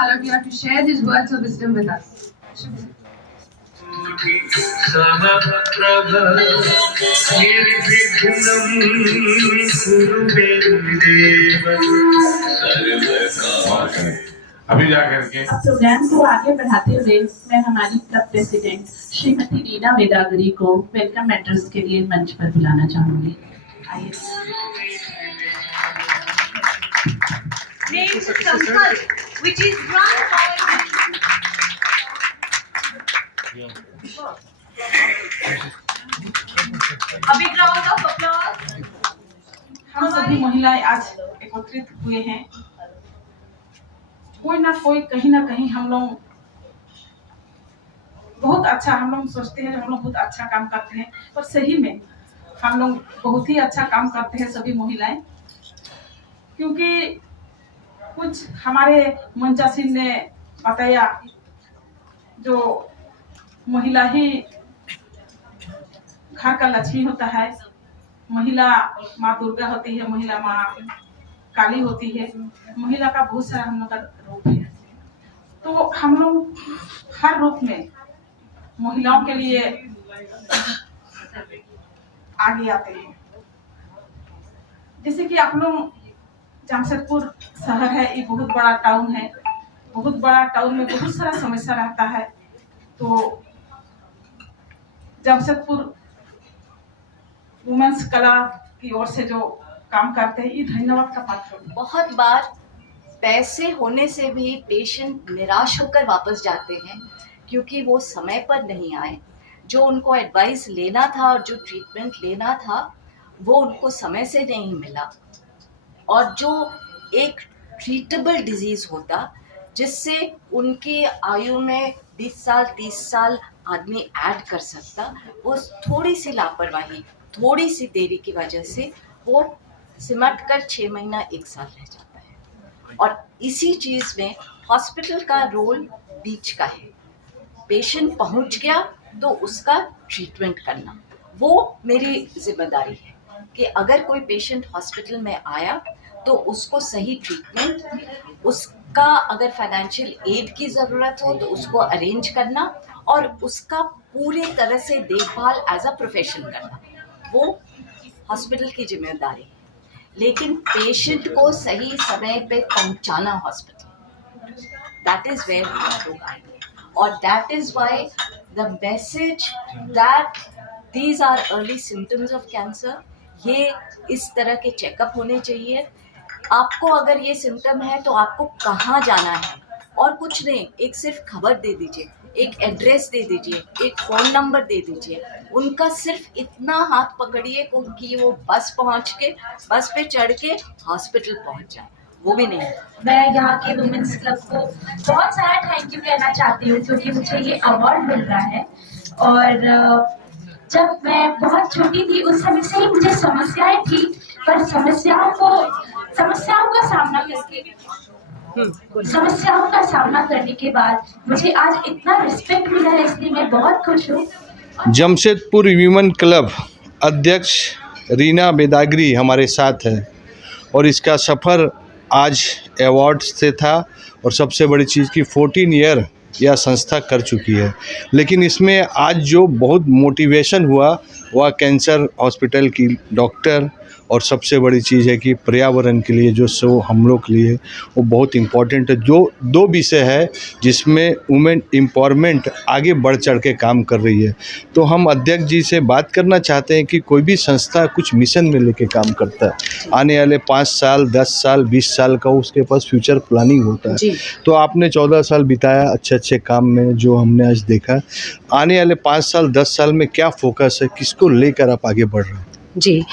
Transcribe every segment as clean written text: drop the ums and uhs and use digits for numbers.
Malaviya to share his words of wisdom with us. अभी जाकर के अब प्रोग्राम को आगे बढ़ाते हुए मैं हमारी क्लब प्रेसिडेंट श्रीमती रीना वेदागरी को वेलकम एड्रेस के लिए मंच पर बुलाना चाहूंगी। आइए। Named Sankalp, which is run by a big round of applause. हम सभी महिलाएं आज एकत्रित हुए हैं। कोई ना कोई कहीं ना कहीं हम लोग बहुत अच्छा, हम लोग सोचते हैं हम लोग बहुत अच्छा काम करते हैं, पर सही में हम लोग बहुत ही अच्छा काम करते हैं सभी महिलाएं। क्योंकि कुछ हमारे मंचा सिंह ने बताया, जो महिला ही घर का लक्ष्मी होता है, महिला माँ दुर्गा होती है, महिला माँ काली होती है, महिला का बहुत सारा हम लोग का रूप है। तो हम लोग हर रूप में महिलाओं के लिए आगे आते हैं। जैसे कि आप लोग जमशेदपुर शहर है, ये बहुत बड़ा टाउन है, बहुत बड़ा टाउन में बहुत सारा समस्या रहता है। तो जमशेदपुर वुमेन्स क्लब की ओर से जो काम करते हैं, ये धन्यवाद का पात्र है। बहुत बार पैसे होने से भी पेशेंट निराश होकर वापस जाते हैं, क्योंकि वो समय पर नहीं आए। जो उनको एडवाइस लेना था और जो ट्रीटमेंट लेना था वो उनको समय से नहीं मिला। और जो एक ट्रीटेबल डिजीज़ होता जिससे उनकी आयु में 20 साल 30 साल आदमी ऐड कर सकता, वो थोड़ी सी लापरवाही, थोड़ी सी देरी की वजह से वो सिमट कर 6 महीना 1 साल रह जाता है। और इसी चीज़ में हॉस्पिटल का रोल बीच का है। पेशेंट पहुंच गया तो उसका ट्रीटमेंट करना वो मेरी जिम्मेदारी है कि अगर कोई पेशेंट हॉस्पिटल में आया तो उसको सही ट्रीटमेंट, उसका अगर फाइनेंशियल एड की ज़रूरत हो तो उसको अरेंज करना और उसका पूरी तरह से देखभाल एज अ प्रोफेशन करना, वो हॉस्पिटल की जिम्मेदारी है। लेकिन पेशेंट को सही समय पे पहुंचाना hospital, that is where we guide. और that is why the message that these are early symptoms of cancer, ये इस तरह के चेकअप होने चाहिए। आपको अगर ये सिम्टम है तो आपको कहाँ जाना है और कुछ नहीं, एक सिर्फ खबर दे दीजिए, एक एड्रेस दे दीजिए, एक फ़ोन नंबर दे दीजिए, उनका सिर्फ इतना हाथ पकड़िए कि वो बस पे चढ़ के हॉस्पिटल पहुंच जाए, वो भी नहीं। मैं यहाँ के वुमेन्स क्लब को बहुत सारा थैंक यू कहना चाहती हूँ, क्योंकि मुझे ये अवार्ड मिल रहा है। और जब मैं बहुत छोटी थी उस समय से ही मुझे समस्याएं थी, पर समस्याओं का सामना करने के बाद मुझे आज इतना रिस्पेक्ट मिला है, इसलिए मैं बहुत खुश हूँ। जमशेदपुर वीमेन क्लब अध्यक्ष रीना वेदागरी हमारे साथ है और इसका सफ़र आज अवार्ड से था और सबसे बड़ी चीज़ की 14 ईयर यह संस्था कर चुकी है। लेकिन इसमें आज जो बहुत मोटिवेशन हुआ वह कैंसर हॉस्पिटल की डॉक्टर और सबसे बड़ी चीज़ है कि पर्यावरण के लिए जो शो हम लोग के लिए वो बहुत इम्पोर्टेंट है। जो दो विषय है जिसमें वुमेन एम्पावरमेंट आगे बढ़ चढ़ के काम कर रही है। तो हम अध्यक्ष जी से बात करना चाहते हैं कि कोई भी संस्था कुछ मिशन में लेके काम करता है, आने वाले 5 साल 10 साल 20 साल का उसके पास फ्यूचर प्लानिंग होता है। तो आपने 14 साल बिताया अच्छे काम में, जो हमने आज देखा। आने वाले 5 साल 10 साल में क्या फोकस है, किसको लेकर आप आगे बढ़ रहे हैं? जी,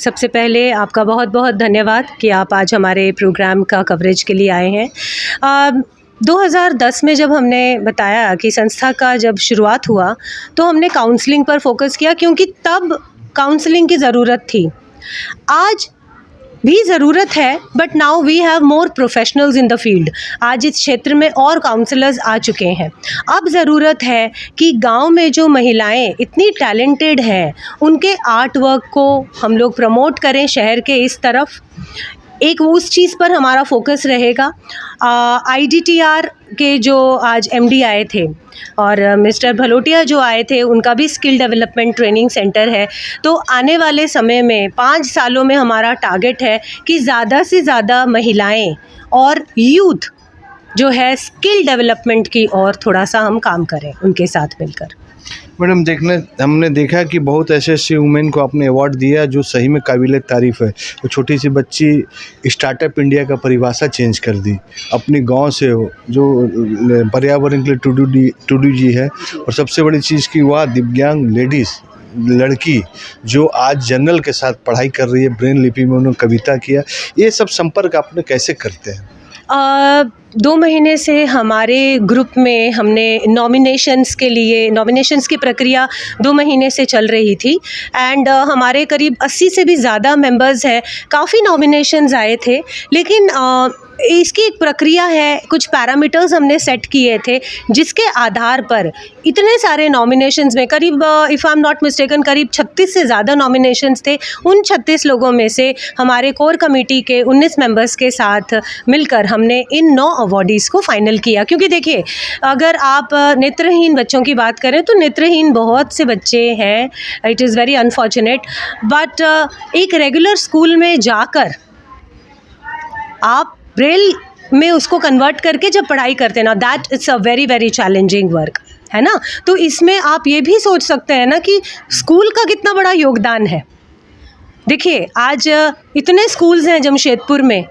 सबसे पहले आपका बहुत बहुत धन्यवाद कि आप आज हमारे प्रोग्राम का कवरेज के लिए आए हैं। 2010 में जब हमने बताया कि संस्था का जब शुरुआत हुआ तो हमने काउंसलिंग पर फोकस किया, क्योंकि तब काउंसलिंग की ज़रूरत थी। आज भी ज़रूरत है, but now we have more professionals in the field. आज इस क्षेत्र में और काउंसलर्स आ चुके हैं। अब ज़रूरत है कि गांव में जो महिलाएं इतनी टैलेंटेड हैं उनके आर्ट वर्क को हम लोग प्रमोट करें शहर के इस तरफ। एक उस चीज़ पर हमारा फोकस रहेगा। IDTR के जो आज MD आए थे और मिस्टर भलोटिया जो आए थे, उनका भी स्किल डेवलपमेंट ट्रेनिंग सेंटर है। तो आने वाले समय में 5 सालों में हमारा टारगेट है कि ज़्यादा से ज़्यादा महिलाएं और यूथ जो है स्किल डेवलपमेंट की और थोड़ा सा हम काम करें उनके साथ मिलकर। मैडम हमने देखा कि बहुत ऐसे वुमेन को आपने अवार्ड दिया जो सही में काबिल तारीफ़ है। वो छोटी सी बच्ची स्टार्टअप इंडिया का परिभाषा चेंज कर दी, अपनी गांव से हो, जो पर्यावरण के लिए टूडू जी है। और सबसे बड़ी चीज़ की वह दिव्यांग लेडीज़ लड़की जो आज जनरल के साथ पढ़ाई कर रही है, ब्रेन लिपि में उन्होंने कविता किया। ये सब संपर्क आपने कैसे करते हैं? 2 महीने से हमारे ग्रुप में हमने नॉमिनेशंस की प्रक्रिया 2 महीने से चल रही थी एंड हमारे करीब 80 से भी ज़्यादा मेंबर्स हैं। काफ़ी नॉमिनेशंस आए थे, लेकिन इसकी एक प्रक्रिया है, कुछ पैरामीटर्स हमने सेट किए थे जिसके आधार पर इतने सारे नॉमिनेशंस में करीब if I am not mistaken करीब 36 से ज़्यादा नॉमिनेशंस थे। उन 36 लोगों में से हमारे कोर कमेटी के 19 मेंबर्स के साथ मिलकर हमने इन 9 अवॉर्डीज़ को फाइनल किया। क्योंकि देखिए, अगर आप नेत्रहीन बच्चों की बात करें तो नेत्रहीन बहुत से बच्चे हैं, it is very unfortunate, but एक रेगुलर स्कूल में जाकर आप ब्रेल में उसको कन्वर्ट करके जब पढ़ाई करते हैं ना, that it's a very very challenging work, है ना। तो इसमें आप ये भी सोच सकते हैं ना कि स्कूल का कितना बड़ा योगदान है। देखिए, आज इतने स्कूल्स हैं जमशेदपुर में,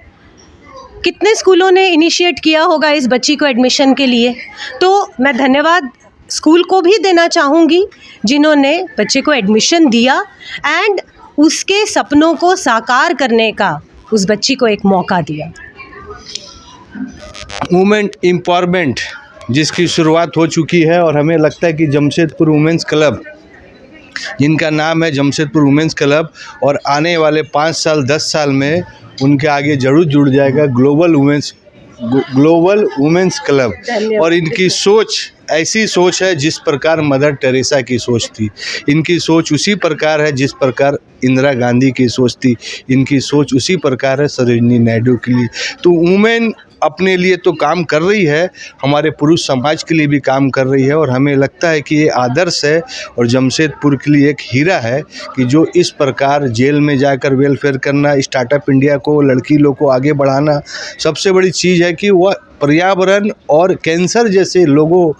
कितने स्कूलों ने इनिशिएट किया होगा इस बच्ची को एडमिशन के लिए। तो मैं धन्यवाद स्कूल को भी देना चाहूँगी जिन्होंने बच्चे को एडमिशन दिया एंड उसके सपनों को साकार करने का उस बच्ची को एक मौका दिया। वुमेन एम्पावरमेंट जिसकी शुरुआत हो चुकी है और हमें लगता है कि जमशेदपुर वुमेंस क्लब, जिनका नाम है जमशेदपुर वुमेंस क्लब, और आने वाले 5 साल 10 साल में उनके आगे जरूर जुड़ जाएगा ग्लोबल वुमेंस क्लब। और इनकी सोच ऐसी सोच है जिस प्रकार मदर टेरेसा की सोच थी, इनकी सोच उसी प्रकार है जिस प्रकार इंदिरा गांधी की सोच थी, इनकी सोच उसी प्रकार है सरोजिनी नायडू के लिए। तो वुमेन अपने लिए तो काम कर रही है, हमारे पुरुष समाज के लिए भी काम कर रही है। और हमें लगता है कि ये आदर्श है और जमशेदपुर के लिए एक हीरा है कि जो इस प्रकार जेल में जाकर वेलफेयर करना, स्टार्टअप इंडिया को, लड़की लोग को आगे बढ़ाना, सबसे बड़ी चीज़ है कि वह पर्यावरण और कैंसर जैसे लोगों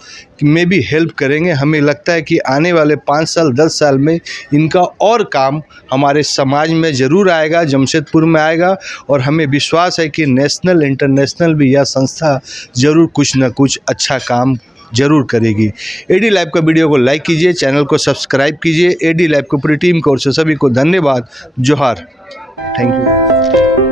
में भी हेल्प करेंगे। हमें लगता है कि आने वाले 5 साल 10 साल में इनका और काम हमारे समाज में ज़रूर आएगा, जमशेदपुर में आएगा। और हमें विश्वास है कि नेशनल इंटरनेशनल भी यह संस्था ज़रूर कुछ न कुछ अच्छा काम ज़रूर करेगी। AD लाइव का वीडियो को लाइक कीजिए, चैनल को सब्सक्राइब कीजिए। AD लाइव को पूरी टीम की ओर से सभी को धन्यवाद, जोहार, थैंक यू।